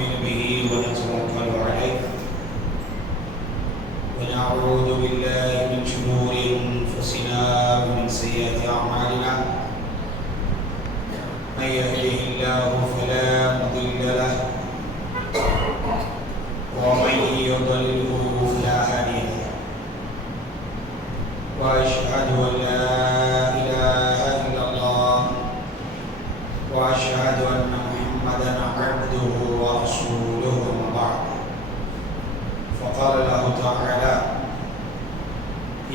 نؤمن به ونتوكل عليه. ونعوذ بالله من شرور أنفسنا ومن سيئات أعمالنا. من يهده الله فلا مضل له. ومن يضلله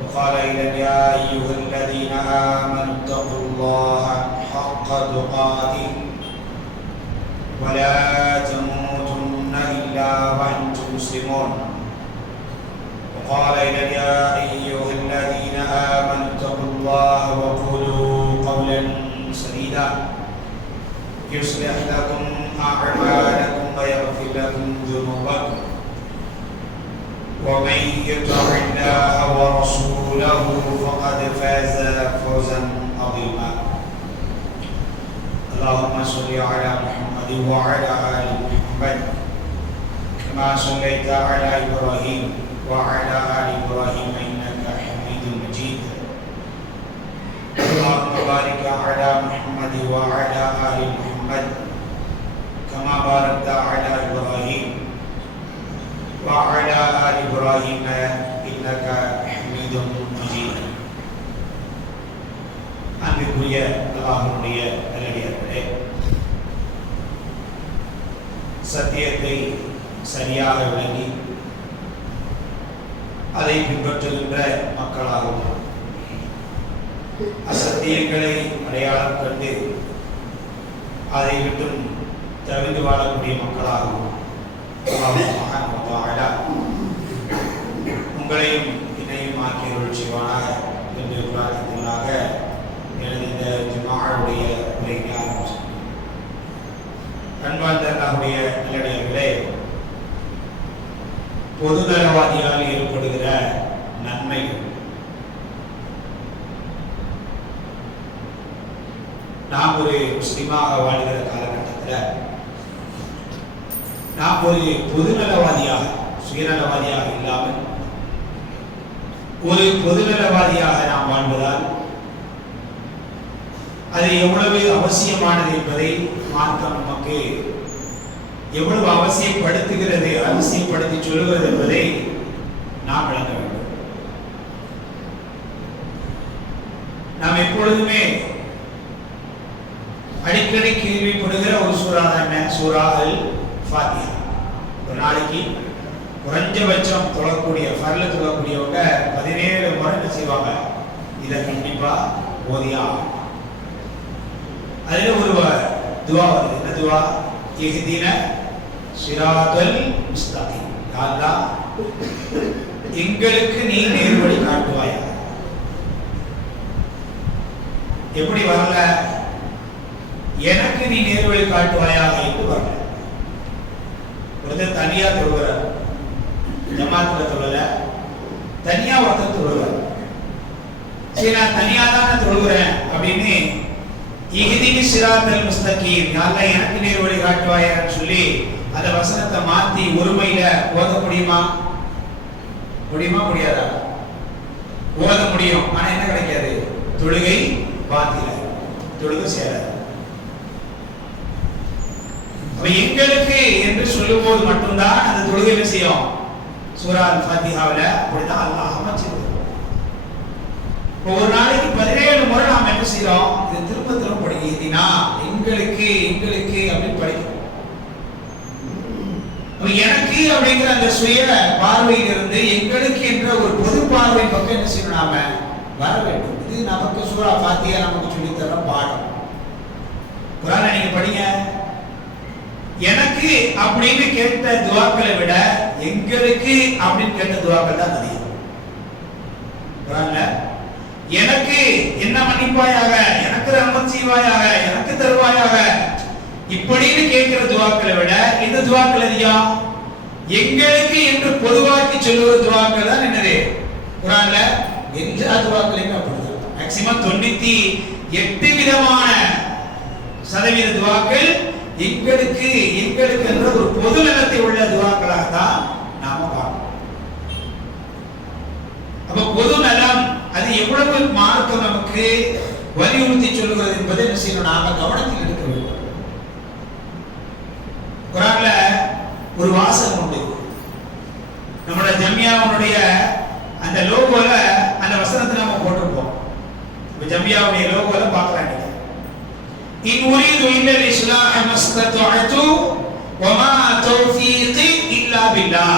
وقال اذا يا أيها الذين آمنوا اتقوا الله حق تقاته ولا تموتن إلا وأنتم مسلمون. وقال اذا يا أيها الذين آمنوا اتقوا الله وقولوا قولا سديدا. يصلح لكم أعمالكم. ومن يطع الله ورسوله فقد فاز فوزا عظيما. اللهم صل على محمد وعلى آل محمد كما صليت على إبراهيم وعلى آل إبراهيم إنك حميد مجيد. اللهم بارك على محمد وعلى آل محمد كما باركت على إبراهيم وعلى ال ابراهيم انك حميد مجيد அன்பிற்குரிய அல்லாஹனுடைய நல்லடியார்களே சத்தியத்தை சரியாக விளங்கி அதை பின்பற்றுகின்ற மக்களாகவும் அசத்தியங்களை அடையாளம் கண்டு அதை விட்டும் தவிர்த்து வாழக்கூடிய மக்களாகவும் அல்லாஹ் உங்களையும் என்னையும் ஆக்கிய செய்வானாக என்று பிரார்த்தித்தவனாக எனது இந்த ஜுமாவுடைய உரைக்கு ஆரம்பிச்சேன் அன்பார்ந்த நிலையங்களே பொதுநலவாதியால் ஏற்படுகிற நன்மைகள். நாம் ஒரு முஸ்லீமாக வாழ்கிற காலகட்டத்தில் நாம் ஒரு பொதுநலவாதியாக சுயநலவாதியாக இல்லாமல் ஒரு பொதுநலவாதியாக நாம் வாழ்வதால் அது எவ்வளவு அவசியமானது என்பதை மார்க்கம் நமக்கு எவ்வளவு அவசியப்படுத்துகிறது அவசியப்படுத்தி சொல்லுகிறது என்பதை நாம் விளங்க வேண்டும். நாம் எப்பொழுதுமே அடிக்கடி கேள்விப்படுகிற ஒரு சூறா என்ன? சூறா ஃபாத்தியா ஒரு நாளைக்கு குறைஞ்சபட்சம் தொழக்கூடிய ஃபர்ல தொழக்கூடியவங்க பதினேழு முறை என்ன செய்வாங்க. இதை கண்டிப்பா ஓதியா. அதுல ஒரு துவா வருது. என்ன துவா? எகுதின சிராதல் முஸ்தகிம். யா எங்களுக்கு நீ நேர்வழி காட்டுவாயா? எப்படி வரல? எனக்கு நீ நேர்வழி காட்டுவாயா? என்று வரல. ஒருத்தர் தனியா தொழுகிறார். ஜமாத்துல தொழல. தனியா ஒருத்தர் தொழுகிறார். சரி நான் தனியா தான் தொழுகிறேன் அப்படின்னு இஹ்தினி சிராத்தல் முஸ்தகீம் யாரா எனக்கு நேர் வழி காட்டுவாயான்னு சொல்லி அந்த வசனத்தை மாத்தி ஒருமையில ஓத முடியுமா? முடியுமா? முடியாதா? ஓத முடியும். ஆனா என்ன கிடைக்காது? தொழுகை பாத்தில தொழுகை சேராது. எங்களுக்கு என்று சொல்லும்போது மட்டும்தான் அந்த தொழுகை என்ன செய்யும்? சூரா அல் ஃபாத்திஹாவில் அப்படிதான் அல்லாஹ் அமைச்சிருக்கிறார் இப்போ ஒரு நாளைக்கு பதினேழு முறை நாம் என்ன செய்யறோம் இது திரும்ப திரும்ப படிக்கிறீங்கன்னா எங்களுக்கு எங்களுக்கு அப்படின்னு படிக்கிறோம். எனக்கு அப்படிங்கிற அந்த சுய பார்வையிலிருந்து எங்களுக்கு என்ற ஒரு பொது பார்வை பக்கம் என்ன செய்யணும் நாம வர வேண்டும். இது நமக்கு சூரா பாத்தியா நமக்கு சொல்லித்தர பாடம். குரானை நீங்க படிங்க. எனக்கு அப்படின்னு கேட்ட துவாக்களை விட எங்களுக்கு அப்படின்னு கேட்ட துவாக்கள் தான் அதிகம். எனக்கு என்ன மன்னிப்பாயாக எனக்கு ரமன் செய்வாயாக எனக்கு தருவாயாக இப்படின்னு கேட்கிற துவாக்களை விட இந்த துவாக்கள் அதிகம். எங்களுக்கு என்று பொதுவாக்கி சொல்லுகிற துவாக்கள் தான் என்னது? குரான்ல எல்லா துவாக்களையுமே அப்படிதான். மேக்சிமம் தொண்ணூத்தி எட்டு விதமான சதவீத துவாக்கள் எங்களுக்கு எங்களுக்கு என்ற ஒரு பொது நலத்தை உள்ள துவாக்களாக தான் நாம பார்க்கணும். அப்ப பொது நலம் அது எவ்வளவு மார்க்கம் நமக்கு வலியுறுத்தி சொல்லுகிறது என்பதை என்ன செய்யணும்? நாம கவனத்தில் எடுக்க வேண்டும். குரான்ல ஒரு வாசகம் உண்டு. நம்மளோட ஜம்யாவுடைய அந்த லோகோல அந்த வசனத்தை நாம போட்டிருப்போம் இப்ப ஜமியாவுடைய லோகோல பார்க்கலாம் நீங்க இன் إلا الإصلاح ما استطعت வமா توفيقي இல்லா بالله.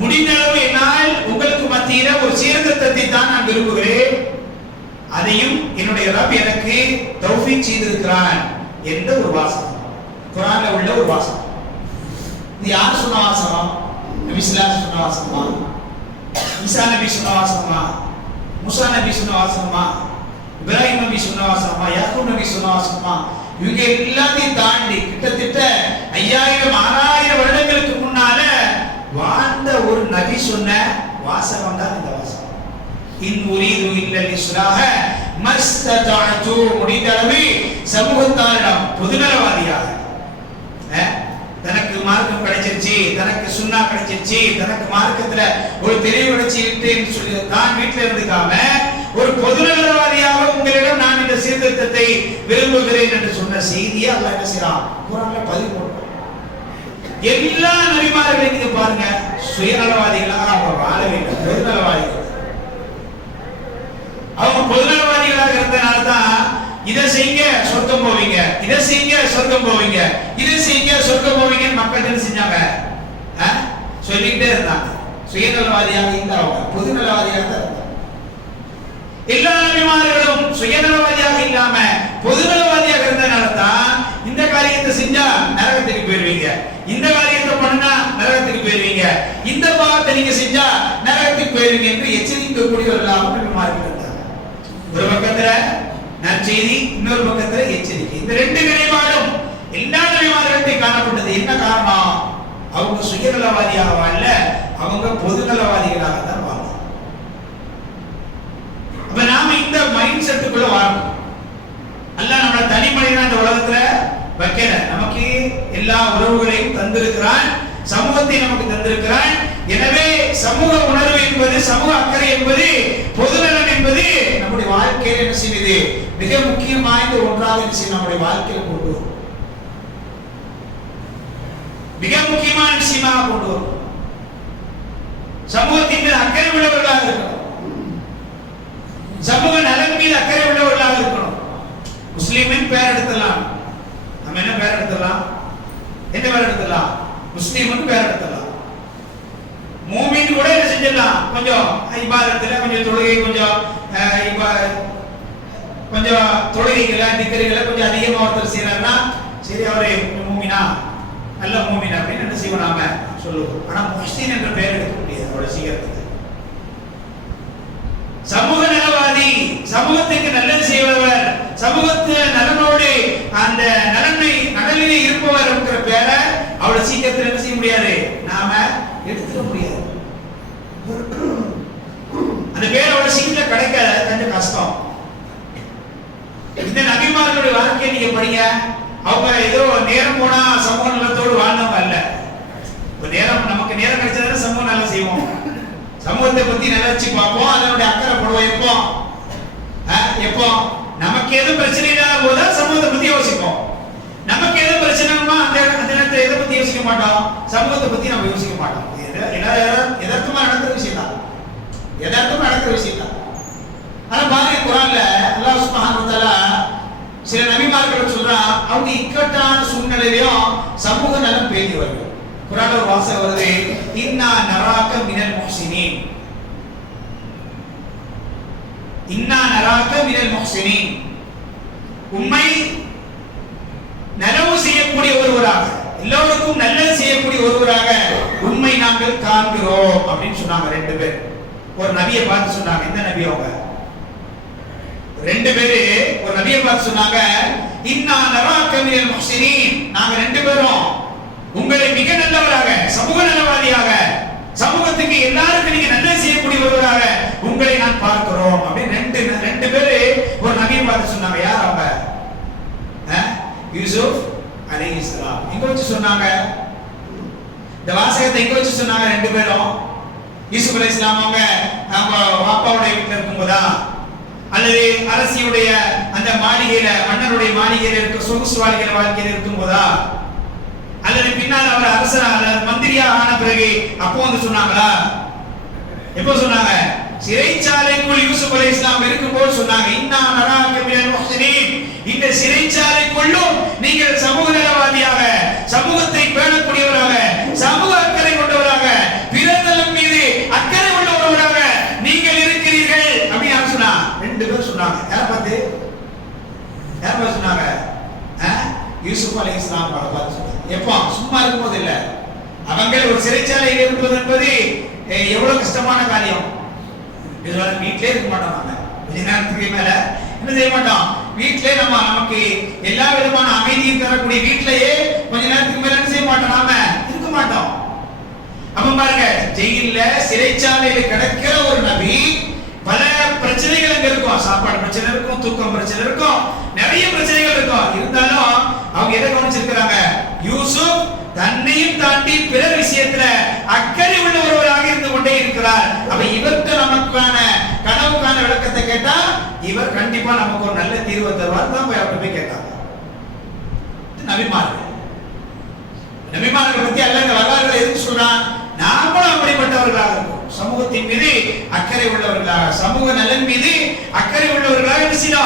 முடிந்தளவு என்னால் உங்களுக்கு மத்தியில ஒரு சீர்திருத்தத்தை தான் நான் விரும்புகிறேன். அதையும் என்னுடைய ரப் எனக்கு தௌஃபீக் செய்திருக்கிறான் என்ற ஒரு வாசகம். குரான்ல உள்ள ஒரு வாசகம். இது யார் சொன்ன வாசகம்? நபி சொன்ன வாசகமா? ஈசா நபி சொன்ன வாசகமா? முசா நபி சொன்ன வாசகமா? இப்ராஹிம் நபி சொன்ன வாசகமா யாக்கூப் நபி சொன்ன இவங்க எல்லாத்தையும் தாண்டி கிட்டத்தட்ட ஐயாயிரம் ஆறாயிரம் வருடங்களுக்கு முன்னால வாழ்ந்த ஒரு நபி சொன்ன வாசகம் தான் இந்த வாசகம். இன் உரீது இல்ல இஸ்லாஹ மஸ்ததஅது முடிந்த சமூகத்தாரிடம் பொதுநலவாதியாக தனக்கு மார்க்கம் கிடைச்சிருச்சு தனக்கு சுண்ணா கிடைச்சிருச்சு தனக்கு மார்க்கத்துல ஒரு தெளிவு கிடைச்சிட்டு சொல்லி தான் வீட்டுல இருந்துக்காம ஒரு பொதுநலவாதியாக உங்களிடம் நான் இந்த சீர்திருத்தத்தை விரும்புகிறேன் என்று சொன்ன செய்தியை அல்ல என்ன செய்யறான் குரான்ல பதிவு போடுறான் எல்லா நபிமார்களையும் நீங்க பாருங்க சுயநலவாதிகளாக அவங்க வாழவே இல்லை பொதுநலவாதிகள் அவங்க பொதுநலவாதிகளாக இருந்தனால தான் இதை செய்யுங்க சொர்க்கம் போவீங்க. இதை செய்யுங்க சொர்க்கம் போவீங்க. இதை செய்யுங்க சொர்க்கம் போவீங்கன்னு மக்கள் என்ன செஞ்சாங்க? சொல்லிக்கிட்டே இருந்தாங்க. சுயநலவாதியாக இருந்தவங்க பொதுநலவாதியாக தான் இருந்தாங்க. எல்லா நபிமார்களும் சுயநலவாதியாக இல்லாம பொதுநலவாதியாக இருந்தனால தான் இந்த காரியத்தை செஞ்சா நரகத்துக்கு போயிருவீங்க. இந்த காரியத்தை பண்ணா நரகத்துக்கு போயிருவீங்க. இந்த பாவத்தை நீங்க செஞ்சா நரகத்துக்கு போயிருவீங்க என்று எச்சரிக்கக்கூடியவர்களாக நபிமார்கள் இருந்தாங்க ஒரு பக்கத்துல நற்செய்தி இன்னொரு பக்கத்துல எச்சரிக்கை. இந்த ரெண்டு நிலைப்பாடும் எல்லா நிலைப்பாடுகள்டையும் காணப்பட்டது என்ன காரணம்? அவங்க சுயநலவாதியாக வாழல அவங்க பொதுநலவாதிகளாக தான் இந்த மைண்ட் செட்டுக்குள்ள வாழணும். அல்ல நம்மளை தனி மனிதனா இந்த உலகத்துல வைக்கல. நமக்கு எல்லா உறவுகளையும் தந்திருக்கிறான். சமூகத்தை நமக்கு தந்திருக்கிறான். எனவே சமூக உணர்வு என்பது சமூக அக்கறை என்பது பொதுநலன் என்பது நம்முடைய வாழ்க்கையில் என்ன செய்வது மிக முக்கியம் வாய்ந்த ஒன்றாக என்ன செய்யும் நம்முடைய வாழ்க்கையில் கொண்டு வரும். மிக முக்கியமான விஷயமாக கொண்டு வரும். சமூகத்தின் மீது அக்கறை உள்ளவர்களாக இருக்கும் சமூக நலன் மீது அக்கறை உள்ளவர்களாக இருக்கணும். முஸ்லீமின் பேர் எடுத்தலாம் நம்ம என்ன பேர் எடுத்தலாம் என்ன பேர் எடுத்தலாம் முஸ்லிம்னு பேர் எடுத்தலாம் மூமின் கூட என்ன செஞ்சிடலாம். கொஞ்சம் இபாதத்துல கொஞ்சம் தொழுகை கொஞ்சம் கொஞ்சம் தொழுகைகளை திக்கரிகளை கொஞ்சம் அதிகமா ஒருத்தர் செய்யறாருன்னா சரி அவரு மூமினா நல்ல மூமின் அப்படின்னு என்ன செய்வோம் நாம? சொல்லுவோம். ஆனா முஹ்சின் என்ற பெயர் எடுக்க முடியாது அவரோட சீக்கிரத்துக்கு. சமூக நலவாதி சமூகத்துக்கு நல்லது செய்வவர் சமூகத்து நலனோடு அந்த நலனை நலனிலே இருப்பவர் என்கிற பேரை அவ்வளவு சீக்கிரத்தில் என்ன செய்ய முடியாது? நாம எடுத்துக்க முடியாது. அந்த பேர் அவ்வளவு சீக்கிரம் கிடைக்காது. கொஞ்சம் கஷ்டம். இந்த நபிமார்களுடைய வாழ்க்கையை நீங்க படிங்க. அவங்க ஏதோ நேரம் போனா சமூக நலத்தோடு வாழ்ந்தவங்க அல்ல. இப்ப நேரம் நமக்கு நேரம் கிடைச்சதுன்னா சமூக நல்லா செய்வோம். சமூகத்தை பத்தி நினைச்சு பார்ப்போம். அதனுடைய அக்கறை படுவோம் எப்போ எப்போ? நமக்கு எதுவும் பிரச்சனை இல்லாத போது சமூகத்தை பத்தி யோசிப்போம். நமக்கு எதுவும் பிரச்சனைமா அந்த அந்த நேரத்தில் எதை பத்தி யோசிக்க மாட்டோம்? சமூகத்தை பத்தி நம்ம யோசிக்க மாட்டோம். எதார்த்தமா நடக்கிற விஷயம் தான். எதார்த்தமா நடக்கிற விஷயம் தான். ஆனா பாருங்க குரான்ல அல்லாஹ் சுப்ஹானஹு சில நபிமார்கள் சொல்றான் அவங்க இக்கட்டான சூழ்நிலையிலும் சமூக நலம் பேணியவர்கள் குரான்ல ஒரு வாசகம் வருது இன்னா நராக மினல் முஹ்சினீன். இன்னா நராக மினல் முஹ்சினின் உண்மை நலவு செய்யக்கூடிய ஒருவராக எல்லோருக்கும் நல்லது செய்யக்கூடிய ஒருவராக உண்மை நாங்கள் காண்கிறோம் அப்படின்னு சொன்னாங்க ரெண்டு பேர். ஒரு நபியை பார்த்து சொன்னாங்க இந்த நபி அவங்க? ரெண்டு பேரு ஒரு நபியை பார்த்து சொன்னாங்க இன்னா நராக்க மினல் முஹ்சினின். நாங்க ரெண்டு பேரும் உங்களை மிக நல்லவராக சமூக நலவாதியாக சமூகத்துக்கு எல்லாருக்கும் நீங்க நன்மை செய்யக்கூடிய ஒருவராக உங்களை நான் பார்க்கிறோம். அப்படின்னு ரெண்டு ரெண்டு பேரு ஒரு நபியை பார்த்து சொன்னாங்க யார் அவங்க? யூசுப் யூசுப் இஸ்லாம் எங்க வச்சு சொன்னாங்க? இந்த வாசகத்தை எங்க வச்சு சொன்னாங்க ரெண்டு பேரும்? யூசுப் அலைஹிஸ்ஸலாம் அவங்க நம்ம பாப்பாவுடைய வீட்டில் இருக்கும்போதா? அல்லது அரசியுடைய அந்த மாளிகையில மன்னருடைய மாளிகையில இருக்க சொகுசு வாழ்க்கையில வாழ்க்கையில இருக்கும்போதா? அல்லது பின்னால் அவர் அரசர் மந்திரியா ஆன பிறகு அப்போ வந்து சொன்னாங்களா? எப்போ சொன்னாங்க? சிறைச்சாலைக்குள் யூசுப் அலி இஸ்லாம் இருக்கும்போது சொன்னாங்க இன்னா நராக மினல் இந்த சிறைச்சாலைக்குள்ளும் நீங்கள் சமூக நலவாதியாக சமூகத்தை பேணக்கூடியவராக சமூக அக்கறை கொண்டவராக பிறந்தலம் மீது அக்கறை உள்ளவராக நீங்கள் இருக்கிறீர்கள் அப்படின்னு யார் சொன்னா? ரெண்டு பேர் சொன்னாங்க. யாரை பார்த்து? யார் பார்த்து சொன்னாங்க? யூசுப் அலி இஸ்லாம் பார்த்து எப்போ? சும்மா இருக்கும்போது இல்ல அவங்க ஒரு சிறைச்சாலையில் இருப்பது என்பது எவ்வளவு கஷ்டமான காரியம். இதுவரை வீட்டிலே இருக்க மாட்டோம் நாங்க. கொஞ்ச நேரத்துக்கு மேல என்ன செய்ய மாட்டோம்? வீட்டிலே நம்ம நமக்கு எல்லா விதமான அமைதியும் தரக்கூடிய வீட்டிலேயே கொஞ்ச நேரத்துக்கு மேல என்ன செய்ய மாட்டோம் நாம? இருக்க மாட்டோம். அப்ப பாருங்க ஜெயில்ல சிறைச்சாலையில கிடக்கிற ஒரு நபி பல பிரச்சனைகள் அங்க இருக்கும். சாப்பாடு பிரச்சனை இருக்கும் தூக்கம் பிரச்சனை இருக்கும். நிறைய பிரச்சனைகள் இருக்கும். இருந்தாலும் அவங்க எதை கவனிச்சிருக்கிறாங்க? யூசுப் தன்னையும் தாண்டி பிறர் விஷயத்துல அக்கறை உள்ள ஒருவராக இருந்து கொண்டே இருக்கிறார். அப்ப இவருக்கு நமக்கான கனவுக்கான விளக்கத்தை கேட்டா இவர் கண்டிப்பா நமக்கு ஒரு நல்ல தீர்வு தருவார். தான் போய் அவர்கிட்ட போய் கேட்டாங்க. நபிமார்கள். நபிமார்கள் பத்தி அல்ல இந்த வரலாறுகளை எதுக்கு சொல்றான்? நாமளும் அப்படிப்பட்டவர்களாக இருக்கும். சமூகத்தின் மீது அக்கறை உள்ளவர்களாக சமூக நலன் மீது அக்கறை உள்ளவர்களாக என்ன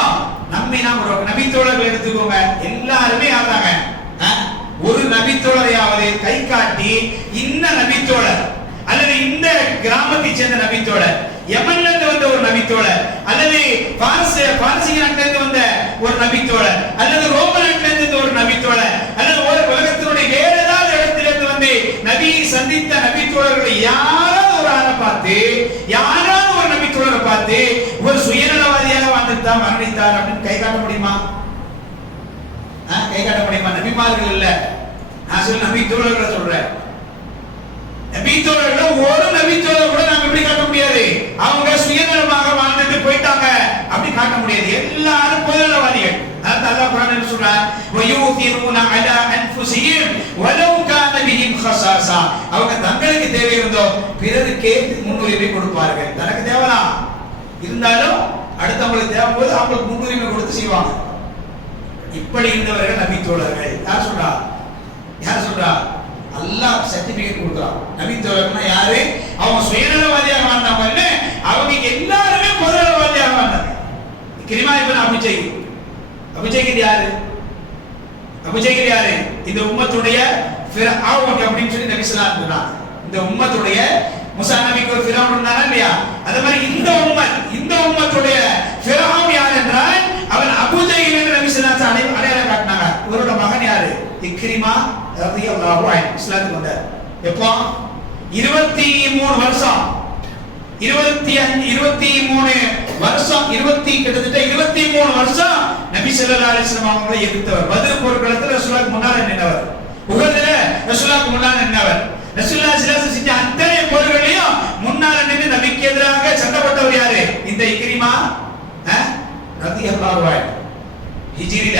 நம்மை நாம் ஒரு நபித்தோழர்கள் எடுத்துக்கோங்க. எல்லாருமே ஆறாங்க ஒரு நபித்தோழரையாவது கை காட்டி இந்த நபித்தோழர் அல்லது இந்த கிராமத்தை சேர்ந்த நபித்தோழர் யமன்ல இருந்து வந்த ஒரு நபித்தோழர் அல்லது பாரச பாரசீக நாட்டில இருந்து வந்த ஒரு நபித்தோழர் அல்லது ரோம நாட்டில இருந்து ஒரு நபித்தோழர் அல்லது ஒரு உலகத்தினுடைய வேற ஏதாவது இடத்துல இருந்து வந்து நபியை சந்தித்த நபித்தோழர்களை யாரும் பார்த்து யாராவது ஒரு நபித்தோழரை பார்த்து ஒரு சுயநலவாதியாக வாழ்ந்துட்டார் மரணித்தார் அப்படின்னு கை காட்ட முடியுமா? கை காட்ட முடியுமா? நபிமார்கள் இல்ல. நான் சொல்ல நபித்தோழர்களை சொல்றேன். நபித்தோழர்கள் ஒரு நபித்தோழர் கூட நாங்க எப்படி காட்ட முடியாது. அவங்க சுயநலமாக வாழ்ந்துட்டு போயிட்டாங்க. அப்படி காட்ட முடியாது. எல்லாரும் பொதுநலவாதிகள் அதான் அல்லாஹ் குர்ஆன் என்ன சொல்றார் வயூதிரூன அலா அன்ஃபுஸிஹிம் வலவ் கான பிஹிம் ஹஸாஸா. அவங்க தங்களுக்கு தேவை இருந்தோ பிறருக்கே முன்னுரிமை கொடுப்பார்கள். தனக்கு தேவலாம் இருந்தாலும் அடுத்தவங்களுக்கு தேவைப்போது அவங்களுக்கு முன்னுரிமை கொடுத்து செய்வாங்க. இப்படி இருந்தவர்கள் நபித்தோழர்கள். யார் சொல்றா? யார் சொல்றா? அல்லாஹ் சர்டிபிகேட் கொடுக்குறான். நபித்தோழர்கள்னா யாரு? அவங்க சுயநலவாதியாக வாழ்ந்தாங்க அவங்க எல்லாருமே பொதுநலவாதியாக வாழ்ந்தாங்க கிரிமா இப்ப அபிஜய் அபிஜய்க்கு யாரு? அபிஜய்க்கு யாரு? இந்த உம்மத்துடைய அப்படின்னு சொல்லி நபி ஸல்லல்லாஹு இந்த உம்மத்துடைய முசா நபிக்கு ஒரு ஃபிரௌன் இருந்தாரா இல்லையா? அதே மாதிரி இந்த உம்மத் இந்த உம்மத்துடைய ஃபிரௌன் யார் என்றால் அவன் அபூஜஹில் என்று நபி ஸல்லல்லாஹு அலைஹி வஸல்லம் அடையாளம் காட்டினாங்க. இவரோட இக்ரிமா ரலியல்லாஹு அன்ஹு இஸ்லாத்துக்கு வந்தார். எப்போ? இருபத்தி மூணு வருஷம். இருபத்தி அஞ்சு இருபத்தி மூணு வருஷம் இருபத்தி கிட்டத்தட்ட இருபத்தி மூணு வருஷம் நபி ஸல்லல்லாஹு அலிஸ்லாம் வஸல்லம் அவங்களை எதிர்த்தவர். பதில் போர்க்களத்தில் ரசூலுல்லாஹ்க்கு முன்னால் நின்றவர். உஹதுல ரசூலுல்லாஹ்க்கு முன்னால் நின்றவர். ரசூலுல்லாஹ் ஸல்லல்லாஹு செஞ்ச அத்தனை போர்களையும் முன்னால் நின்று நபிக்கு எதிராக சண்டை யாரு? இந்த இக்ரிமா ரலியல்லாஹு அன்ஹு ஹிஜ்ரில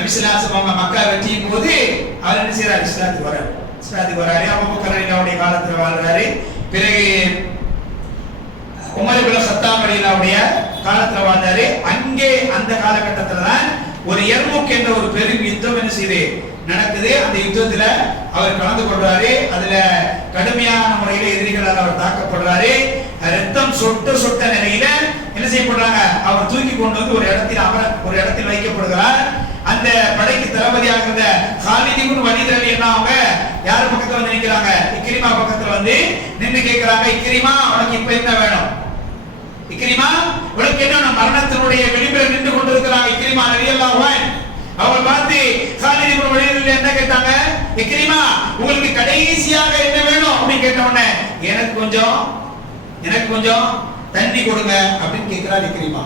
நபி ஸல்லல்லாஹு அலைஹி அவங்க மக்கா போது அவர் என்ன செய்யறாரு இஸ்லாத்துக்கு வரார் இஸ்லாத்துக்கு வராரு அபூபக்கர் ரலியல்லாஹு காலத்துல வாழ்றாரு. பிறகு உமரிபுல இப்னு காலத்துல வாழ்ந்தாரு. அங்கே அந்த காலகட்டத்துல தான் ஒரு எர்முக் என்ற ஒரு பெரும் யுத்தம் என்ன செய்யுது நடக்குது. அந்த யுத்தத்துல அவர் கலந்து கொள்றாரு. அதுல கடுமையான முறையில எதிரிகளால் அவர் தாக்கப்படுறாரு. ரத்தம் சொட்ட சொட்ட நிலையில என்ன செய்யப்படுறாங்க? அவர் தூக்கி கொண்டு வந்து ஒரு இடத்தில் அமர ஒரு இடத்தில் வைக்கப்படுகிறார். அந்த படைக்கு தளபதியாக இருந்த காலிதி குன் என்ன அவங்க யார் பக்கத்துல வந்து நிக்கிறாங்க? இக்கிரிமா பக்கத்துல வந்து நின்று கேக்குறாங்க. இக்கிரிமா உனக்கு இப்ப என்ன வேணும்? இக்கிரிமா உனக்கு என்ன மரணத்தினுடைய விளிம்பில் நின்று கொண்டிருக்கிறாங்க இக்கிரிமா ரலியல்லாஹு அவங்க. பார்த்து காலித் இப்னு என்ன கேட்டாங்க? இக்கிரிமா உங்களுக்கு கடைசியாக என்ன வேணும்? அப்படின்னு கேட்ட உடனே எனக்கு கொஞ்சம் எனக்கு கொஞ்சம் தண்ணி கொடுங்க அப்படின்னு கேட்கிறார் இக்கிரிமா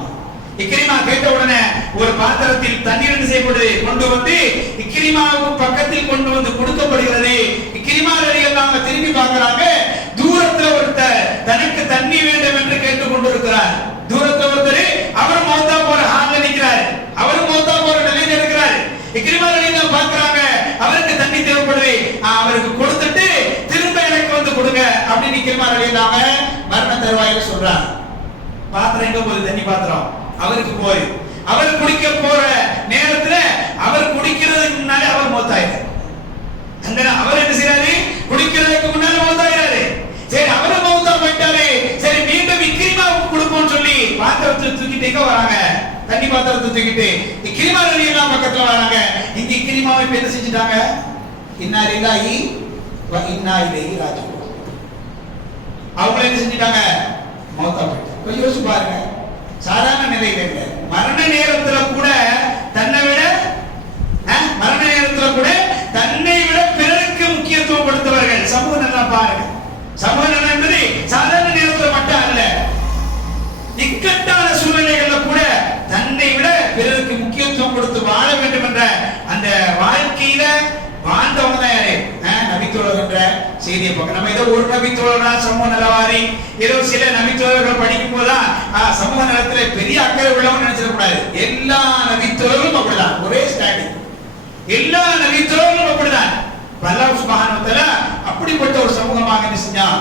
இக்ரிமா கேட்ட உடனே ஒரு பாத்திரத்தில் தண்ணீர் என்ன செய்யப்படுது கொண்டு வந்து இக்ரிமாவுக்கு பக்கத்தில் கொண்டு வந்து கொடுக்கப்படுகிறது. இக்ரிமா ரலியல்லாஹு திரும்பி பார்க்கிறாங்க தூரத்துல ஒருத்தர் தனக்கு தண்ணி வேண்டும் என்று கேட்டுக் கொண்டிருக்கிறார் தூரத்துல ஒருத்தர் அவர் மௌத்தா போற ஹால்ல நிக்கிறார். அவர் மௌத்தா போற நிலையில இருக்கிறார். இக்ரிமா ரலியல்லாஹு பார்க்கறாங்க அவருக்கு தண்ணி தேவைப்படுது. அவருக்கு கொடுத்துட்டு திரும்ப எனக்கு வந்து கொடுங்க அப்படின்னு இக்ரிமா ரலியல்லாஹு மரண தருவாயில் சொல்றார் பாத்திரம் எங்க போகுது? தண்ணி பாத்திரம். அவருக்கு போய். அவர் குடிக்க போற நேரத்துல அவர் குடிக்கிறதுக்கு முன்னாலே அவர் மௌத்தாயிரு அந்த அவர் என்ன செய்யறாரு குடிக்கிறதுக்கு முன்னால மௌத்தாயிராரு சரி அவரு மௌத்தா போயிட்டாரு. சரி மீண்டும் இக்கிரிமா கொடுப்போம்னு சொல்லி பாத்திரத்தை தூக்கிட்டு எங்க வராங்க? தண்ணி பாத்திரத்தை தூக்கிட்டு. இக்கிரிமா எல்லாம் பக்கத்துல வராங்க. இங்க இக்கிரிமாவை இப்ப என்ன செஞ்சுட்டாங்க? இன்னார் இல்லாயி இன்னா இலைஹி என்ன செஞ்சிட்டாங்க? மௌத்தா போயிட்டாங்க. கொஞ்சம் யோசிச்சு பாருங்க. சாதாரண நிலையில இல்ல. மரண நேரத்துல கூட தன்னை விட மரண நேரத்துல கூட தன்னை விட பிறருக்கு முக்கியத்துவம் கொடுத்தவர்கள் சமூக நல்லா பாருங்க. சமூக நலம் என்பது சாதாரண நேரத்துல மட்டும் அல்ல. இக்கட்டான சூழ்நிலைகள்ல கூட தன்னை விட பிறருக்கு முக்கியத்துவம் கொடுத்து வாழ வேண்டும் என்ற அந்த வாழ்க்கையில வாழ்ந்தவங்க தான் யாரு? நபித்தோழர் என்ற செய்தியை பார்க்க நம்ம ஏதோ ஒரு நபித்தோழரா சமூக நலவாரி ஏதோ சில நபித்தோழர்கள் படிக்கும் போதுதான் சமூக நலத்துல பெரிய அக்கறை உள்ளவங்க நினைச்சிடக்கூடாது. எல்லா நபித்தோழர்களும் அப்படிதான். ஒரே ஸ்டாண்டிங் எல்லா நபித்தோழர்களும் அப்படிதான். அல்லாஹ் சுப்ஹானஹு அப்படிப்பட்ட ஒரு சமூகமாக என்ன செஞ்சான்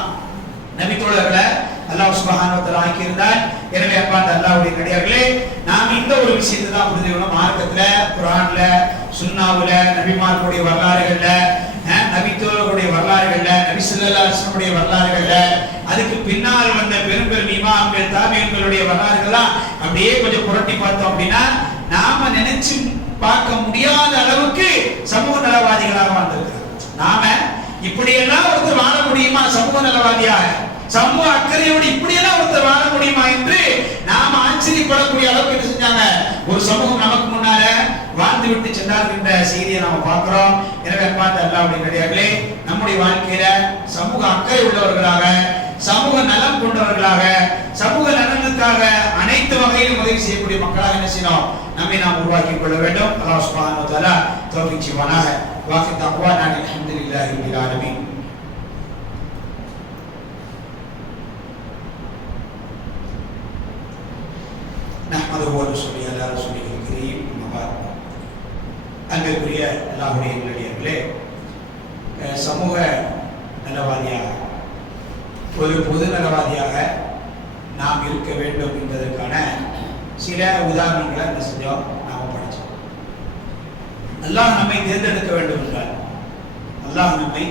நபித்தோழர்களை அல்லாஹ் சுப்ஹானஹு ஆக்கியிருந்தார். எனவே அன்பார்ந்த அல்லாஹ்வுடைய நடிகார்களே நாம் இந்த ஒரு விஷயத்தை தான் புரிஞ்சுக்கணும் மார்க்கத்துல குரான்ல சுன்னாவுல நபிமார்களுடைய வரலாறுகள்ல நபித்தோழர்களுடைய வரலாறுகள்ல நபி வரலாறுகள்ல அதுக்கு பின்னால் வந்த பெரும் பெரும் இமாம்கள் தாபியங்களுடைய வரலாறுகள்லாம் அப்படியே கொஞ்சம் புரட்டி பார்த்தோம் அப்படின்னா நாம நினைச்சு பார்க்க முடியாத அளவுக்கு சமூக நலவாதிகளாக வாழ்ந்திருக்கிறார் நாம இப்படியெல்லாம் ஒருத்தர் வாழ முடியுமா சமூக நலவாதியாக? சமூக அக்கறையோடு இப்படியெல்லாம் ஒருத்தர் வாழ முடியுமா என்று நாம ஆச்சரியப்படக்கூடிய அளவுக்கு என்ன செஞ்சாங்க? ஒரு சமூகம் நமக்கு முன்னால வாழ்ந்து விட்டு சென்றார்கள் என்ற செய்தியை நாம பார்க்கிறோம். எனவே பார்த்த அல்லாவுடைய நடிகார்களே நம்முடைய வாழ்க்கையில சமூக அக்கறை உள்ளவர்களாக சமூக நலம் கொண்டவர்களாக சமூக நலனுக்காக அனைத்து வகையிலும் உதவி செய்யக்கூடிய மக்களாக என்ன செய்யணும்? நம்மை நாம் உருவாக்கிக் கொள்ள வேண்டும். அல்லாஹ் சுப்ஹானஹு வ தஆலா தௌஃபீக் செய்வானாக. வாஃபி தக்வானா அல்ஹம்துலில்லாஹி ரப்பில் ஆலமீன். نحمده ونصلي على رسوله ரசூலில் கரீம் அம்மா பாத். அன்பிற்குரிய எல்லாருடைய நல்லடியார்களே சமூக நலவாதியாக ஒரு பொது நலவாதியாக நாம் இருக்க வேண்டும் என்பதற்கான சில உதாரணங்களை அந்த செஞ்சோம் நாம் படித்தோம் அல்லாஹ் நம்மை தேர்ந்தெடுக்க வேண்டும் என்றால் அல்லாஹ் நம்மை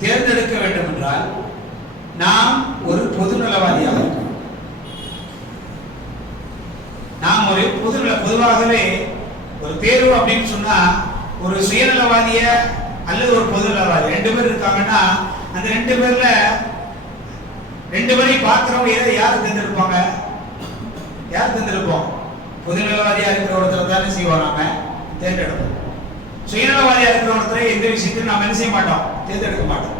தேர்ந்தெடுக்க வேண்டும் என்றால் நாம் ஒரு பொது நலவாதியாக இருக்கணும். நாம் ஒரு பொது பொதுவாகவே ஒரு தேர்வு அப்படின்னு சொன்னா ஒரு சுயநலவாதிய அல்லது ஒரு பொது நலவாதி ரெண்டு பேர் இருக்காங்கன்னா அந்த ரெண்டு பேர்ல ரெண்டு பேரையும் பார்க்கிறவங்க யார் தந்திருப்பாங்க யார் தேர்ந்தெடுப்போம்? பொதுநலவாதியா இருக்கிற ஒருத்தர் தானே செய்வோம் நாம? தேர்ந்தெடுப்போம். சுயநலவாதியா இருக்கிற ஒருத்தரை எந்த விஷயத்தையும் நாம என்ன செய்ய மாட்டோம்? தேர்ந்தெடுக்க மாட்டோம்.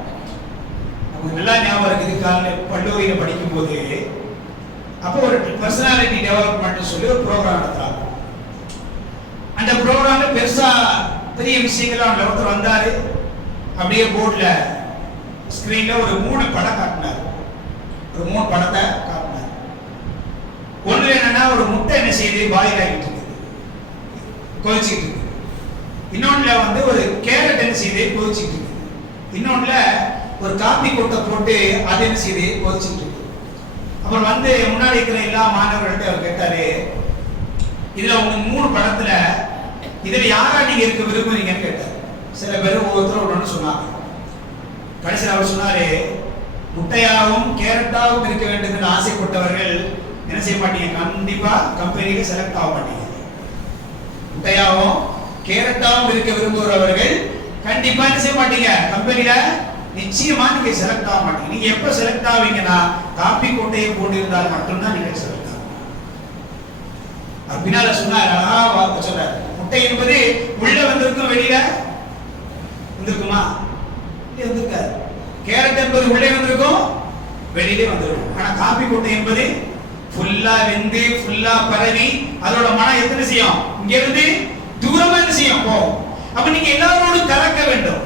நமக்கு நல்லா ஞாபகம் இருக்குது காலையில் கல்லூரியில் படிக்கும்போது அப்போ ஒரு பர்சனாலிட்டி டெவலப்மெண்ட் சொல்லி ஒரு ப்ரோக்ராம் நடத்துறாங்க. அந்த ப்ரோக்ராம்ல பெருசா பெரிய விஷயங்கள்லாம் அந்த ஒருத்தர் வந்தாரு. அப்படியே போர்டில் ஸ்க்ரீனில் ஒரு மூணு படம் காட்டினார். ஒரு மூணு படத்தை காட்டினார். ஒன்று என்னன்னா ஒரு முட்டை என்ன செய்யுது? பாயில் ஆகிட்டு இருக்குது. கொதிச்சுட்டு இருக்கு இன்னொன்றுல வந்து ஒரு கேரட் என்ன செய்யுது? கொதிச்சுட்டு இருக்குது. இன்னொன்றுல ஒரு காப்பி கொட்டை போட்டு அது என்ன செய்யுது? கொதிச்சுட்டு இருக்கு அப்புறம் வந்து முன்னாடி இருக்கிற எல்லா மாணவர்கள்ட்ட அவர் கேட்டாரு இதுல உங்க மூணு படத்துல இதுல யாரா நீங்க இருக்க விரும்புறீங்கன்னு கேட்டார் சில பேர் ஒவ்வொருத்தரும் ஒன்று சொன்னாங்க. கடைசியில் அவர் சொன்னாரு முட்டையாகவும் கேரட்டாகவும் இருக்க வேண்டும் என்று ஆசைப்பட்டவர்கள் என்ன செய்ய மாட்டீங்க? கண்டிப்பா கம்பெனிக்கு செலக்ட் ஆக மாட்டீங்க. முட்டையாகவும் கேரட்டாகவும் இருக்க விரும்புகிறவர்கள் கண்டிப்பா என்ன செய்ய மாட்டீங்க? கம்பெனியில நிச்சயமா நீங்க செலக்ட் ஆக மாட்டீங்க. நீங்க எப்ப செலக்ட் ஆவீங்கன்னா காப்பி கொட்டையை போட்டிருந்தால் மட்டும்தான் நீங்க செலக்ட் ஆகும் அவர் பின்னால சொன்னார் அழகா சொல்றாரு முட்டை என்பது உள்ள வந்திருக்கும் வெளியில வந்திருக்குமா? வந்திருக்காது. கேரட் என்பது உள்ளே வந்திருக்கும் வெளியிலே வந்திருக்கும். ஆனா காபி கொட்டை என்பது ஃபுல்லா வெந்து ஃபுல்லா பரவி அதோட மனம் எத்தனை செய்யும்? இங்க இருந்து தூரமா என்ன செய்யும்? போகும். அப்ப நீங்க எல்லாரோடும் கலக்க வேண்டும்.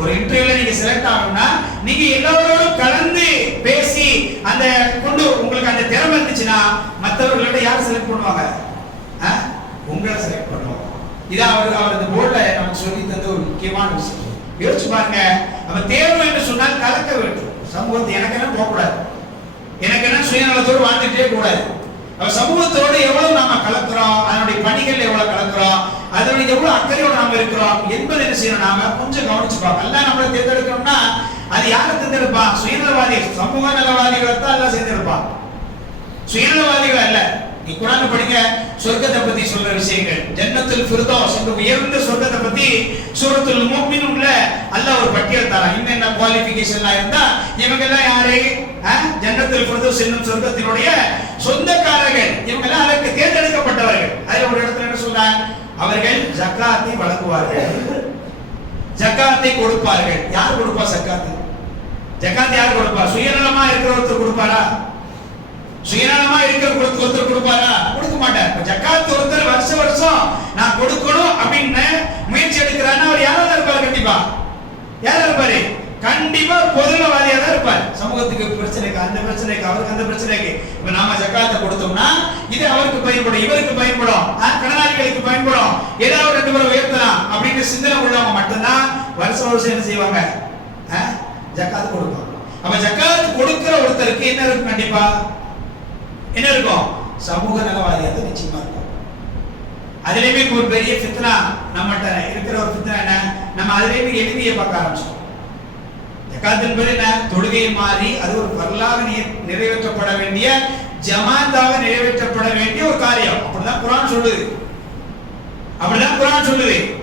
ஒரு இன்டர்வியூல நீங்க செலக்ட் ஆகணும்னா நீங்க எல்லாரோடும் கலந்து பேசி அந்த கொண்டு உங்களுக்கு அந்த திறமை இருந்துச்சுன்னா மற்றவர்கள்ட்ட யார் செலக்ட் பண்ணுவாங்க? உங்களை செலக்ட் பண்ணுவோம் இதான் அவர் அவர் இந்த போர்ட்ல நமக்கு சொல்லி தந்த ஒரு முக்கியமான விஷயம். யோசிச்சு பாருங்க. நம்ம தேர்வு என்று சொன்னால் கலக்க வேண்டும். சமூகத்தை எனக்கு என்ன போகக்கூடாது. எனக்கு என்ன சுயநலத்தோடு வாழ்ந்துட்டே கூடாது. அப்ப சமூகத்தோடு எவ்வளவு நாம கலக்குறோம்? அதனுடைய பணிகள் எவ்வளவு கலக்குறோம்? அதனுடைய எவ்வளவு அக்கறையோடு நாம இருக்கிறோம்? என்பது என்ன செய்யணும்? நாம கொஞ்சம் கவனிச்சு எல்லாம் நம்மளை தேர்ந்தெடுக்கணும்னா அது யாரை தேர்ந்தெடுப்பான் சுயநலவாதி சமூக நலவாதிகளை தான் எல்லாம் தேர்ந்தெடுப்பான் சுயநலவாதிகள் அல்ல. நீ குரான் படிங்க சொர்க்கத்தை பத்தி சொல்ற விஷயங்கள். ஜன்னத்துல் ஃபிர்தௌஸ் இந்த உயர்ந்த சொர்க்கத்தை பத்தி சூரத்துல் உள்ள அல்லாஹ் ஒரு பட்டியல் தரான். என்னென்ன குவாலிஃபிகேஷன்லாம் இருந்தா இவங்க எல்லாம் யாரு? அஹ்? ஜன்னத்துல் என்னும் சொர்க்கத்தினுடைய சொந்தக்காரர்கள். இவங்க எல்லாம் அதற்கு தேர்ந்தெடுக்கப்பட்டவர்கள். அதுல ஒரு இடத்துல என்ன சொல்றாங்க அவர்கள் ஜக்காத்தை வழங்குவார்கள். ஜக்காத்தை கொடுப்பார்கள். யார் கொடுப்பா ஜக்காத்து? ஜக்காத் யார் கொடுப்பா? சுயநலமா இருக்கிற ஒருத்தர் கொடுப்பாரா? சுயநலமா இருக்க கொடுத்து ஒருத்தர் கொடுப்பாரா? கொடுக்க மாட்டார். ஜக்காத்து ஒருத்தர் வருஷ வருஷம் நான் கொடுக்கணும் அப்படின்னு முயற்சி எடுக்கிறாருன்னா அவர் யாராவது இருப்பார்? இருப்பாரு கண்டிப்பா. யாரா இருப்பாரு? கண்டிப்பா பொதுமவாதியா தான் இருப்பார். சமூகத்துக்கு பிரச்சனைக்கு அந்த பிரச்சனைக்கு அவருக்கு அந்த பிரச்சனைக்கு. இப்ப நாம ஜக்காத்தை கொடுத்தோம்னா இது அவருக்கு பயன்படும் இவருக்கு பயன்படும் ஆ, கடனாளிகளுக்கு பயன்படும். ஏதாவது ரெண்டு பேரும் உயர்த்தலாம் அப்படின்னு சிந்தனை உள்ளவங்க மட்டும்தான் வருஷம் வருஷம் என்ன செய்வாங்க? ஆ, கொடுப்பாங்க. அப்ப ஜக்காத்து கொடுக்கிற ஒருத்தருக்கு என்ன இருக்கும் கண்டிப்பா? என்ன இருக்கும்? சமூக நலவாதியாக நிச்சயமா இருக்கும். அதுலயுமே ஒரு பெரிய ஃபித்னா நம்மகிட்ட இருக்கிற ஒரு ஃபித்னா என்ன? நம்ம அதுலயுமே எளிமையை பார்க்க ஆரம்பிச்சோம் ஜக்காத் என்பது என்ன? தொழுகை மாறி அது ஒரு வரலாறு நிறைவேற்றப்பட வேண்டிய ஜமாத்தாக நிறைவேற்றப்பட வேண்டிய ஒரு காரியம். அப்படிதான் குரான் சொல்லுது. அப்படிதான் குரான் சொல்லுது.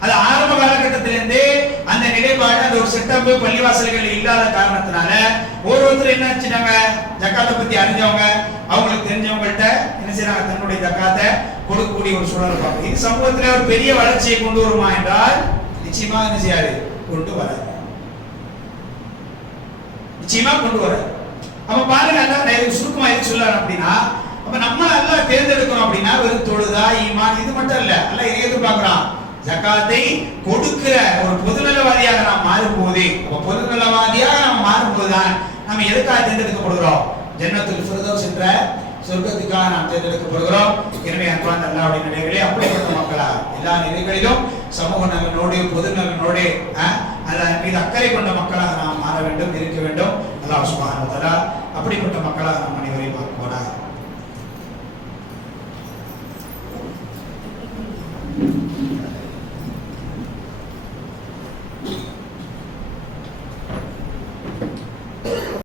அது ஆரம்ப காலகட்டத்திலிருந்தே அந்த நிலைப்பாடு அந்த ஒரு செட்டப் பள்ளிவாசல்கள் இல்லாத காரணத்தினால ஒரு ஒருத்தர் என்ன செஞ்சாங்க ஜக்காத்தை பத்தி அறிஞ்சவங்க அவங்களுக்கு தெரிஞ்சவங்கள்ட்ட என்ன செய்றாங்க? தன்னுடைய ஜக்காத்தை கொடுக்கக்கூடிய ஒரு சூழல் இருப்பாங்க இது சமூகத்துல ஒரு பெரிய வளர்ச்சியை கொண்டு வருமா என்றால் நிச்சயமா என்ன செய்யாது? கொண்டு வராது. நிச்சயமா கொண்டு வராது. அப்ப பாருங்க அல்லாஹ் சுருக்கமா எது சொல்லலாம் அப்படின்னா அப்ப நம்ம எல்லாம் தேர்ந்தெடுக்கணும் அப்படின்னா வெறும் தொழுதா ஈமான் இது மட்டும் இல்ல. எல்லாம் எதிர்பார்க்கிறான். ஜகாத்தை கொடுக்கிற ஒரு பொதுநலவாதியாக நாம் மாறும்போது அப்ப பொதுநலவாதியாக நாம் மாறும்போதுதான் நம்ம எதுக்காக தேர்ந்தெடுக்கப்படுகிறோம்? ஜன்னத்துல் ஃபிர்தௌஸ் என்ற சொர்க்கத்துக்காக நாம் தேர்ந்தெடுக்கப்படுகிறோம். எனவே அன்பான அல்லாவுடைய நிலைகளே அப்படிப்பட்ட மக்களா எல்லா நிலைகளிலும் சமூக நலனோடு பொது நலனோடு அஹ், அதன் மீது அக்கறை கொண்ட மக்களாக நாம் மாற வேண்டும் இருக்க வேண்டும். அல்லாஹ் சுபான் அப்படிப்பட்ட மக்களாக நாம் அனைவரையும்